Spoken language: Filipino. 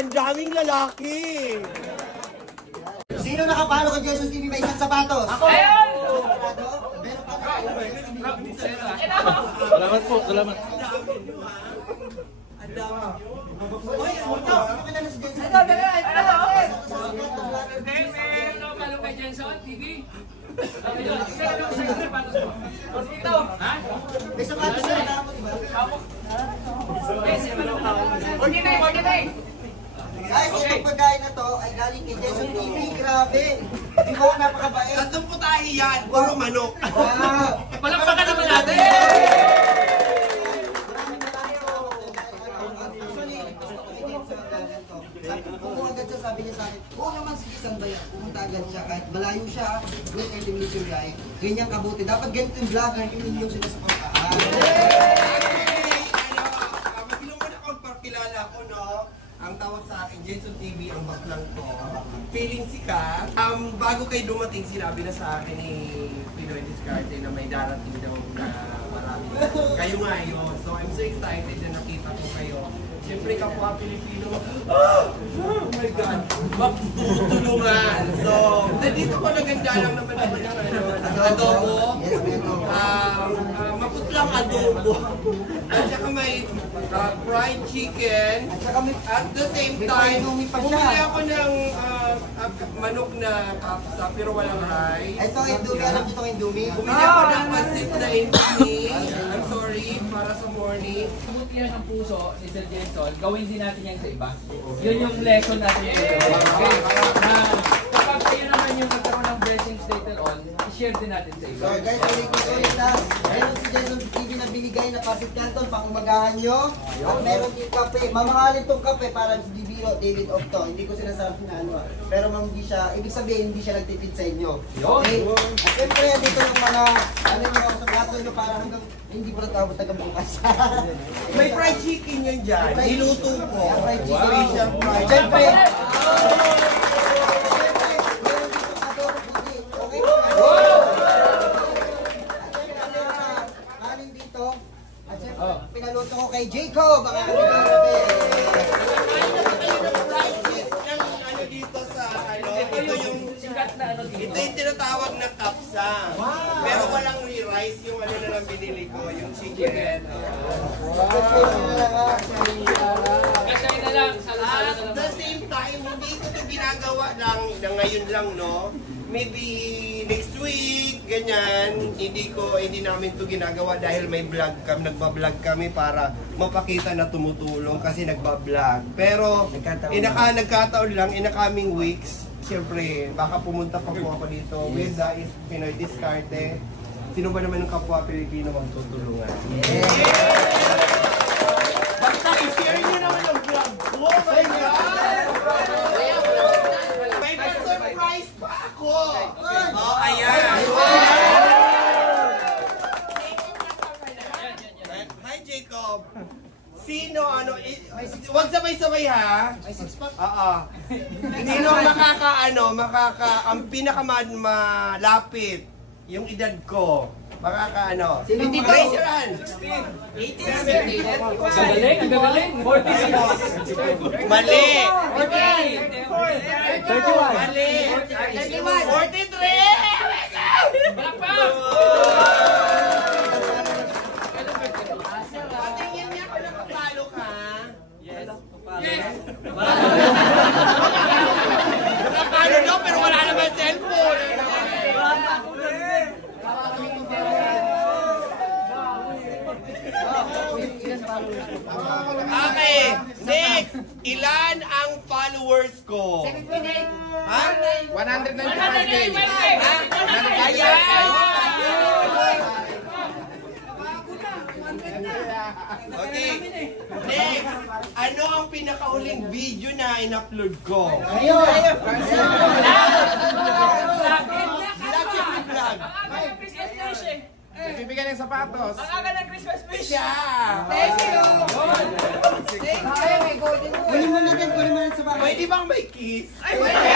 Ang daming lalaki. Sino nakapalo kay Jesus TV may isang sapatos? Ako! Ayun! Meron pa na. Salamat po, salamat. Ang dami. Uy, ano ka na si Jesus? Ito, dali! Ito, palo kay Jenson TV. Ayun, isa na lang sa sapatos mo. Ito! Ha? May sapatos na nakapot, diba? Guys, itong pagkain na to ay galing kay Jesus TV. Grabe. Di ba napakabait? Tatlong putahe yan, puro manok. Wow. Palakpakan naman natin! Sabi niya sa akin, oo naman sige isang bayan, pumunta agad siya kahit malayo siya, with elimination right, ganyan kabuti. Dapat ganito yung vlogger, yung sila sa pagkaan. Magilo mo na kung pakilala ko, no? Ang tawag sa akin, Jenson TV, ang baklang ko. Feeling sikat. Bago kayo dumating, sinabi na sa akin ni Pinoy Discarte na may darating daw na marami. Kayo nga yun. So I'm so excited na nakita ko kayo. Siyempre kapwa Pilipino, oh my God, magtutulungan. So, nandito ko naganda lang naman ako ng adobo, maputlang adobo, at saka may fried chicken, at the same time, bumili ako ng manok na kapsa, pero walang rice. Ito ang Indomie, alam niyo itong Indomie? Bumili ako ng pancit na Indomie, I'm sorry, para sa morning. Yan ang puso ni Sir Jenson, gawin din natin yan sa iba. Yun yung lesson natin dito. Okay? Kapag kayo naman yung nagkaroon ng blessings later on, i-share din natin sa iba. So guys, ulit na, meron si Jenson TV na binigay na pasit canton pang umagahan nyo. At meron din kape. Mamahalin tong kape para si Bibiro, David Octo. Hindi ko sinasabi na ano. Pero hindi siya, ibig sabihin hindi siya nagtipid sa inyo. Okay? At siyempre, dito yung mga, ano yung sa plato nyo para hanggang hindi ko natapos hanggang bukas. May fried chicken yun dyan. Niluto ko. Fried chicken. Special fried Siyempre, pinaluto ko kay Jacob, ang aking grabe. Ano dito sa ano, ito yung tinatawag na kapsa. Pero walang rice yung ano na lang binili ko, yung chicken. Kasay na lang, At the same time, hindi ko ito ginagawa lang na ngayon lang, no? Maybe next week, ganyan, hindi namin ito ginagawa dahil may vlog kami, nagba-vlog kami para mapakita na tumutulong kasi nagba-vlog. Pero nagkataon lang, in the coming weeks, siyempre, baka pumunta pa po ako dito with the Pinoy Discarte. Sino ba naman ng kapwa Pilipino magtutulungan? Basta i-share nyo naman ang vlog ko! My God! May surprise pa ako! Oh, ayan! Hi, Jacob! Sino, ano, wag sabay-sabay ha? Oo. Sino ang pinakamalapit yung edad ko? Raise your hand! 18. Ang gagaling! 46! Mali! 31! Mali! 43! Balakpak! Patingin niya kung nakapalo ka. Yes! Nakapalo daw pero wala naman cellphone. Okay, next. Ilan ang followers ko? Ha? 195K! Okay. Next. Ano ang pinakahuling video na in-upload ko? Ayun! Vlog. Nagbibigay ng sapatos. Ang aga ng Christmas wish! Thank you! Kunin mo natin sa bahay. Pwede bang may kiss? Ay, pwede!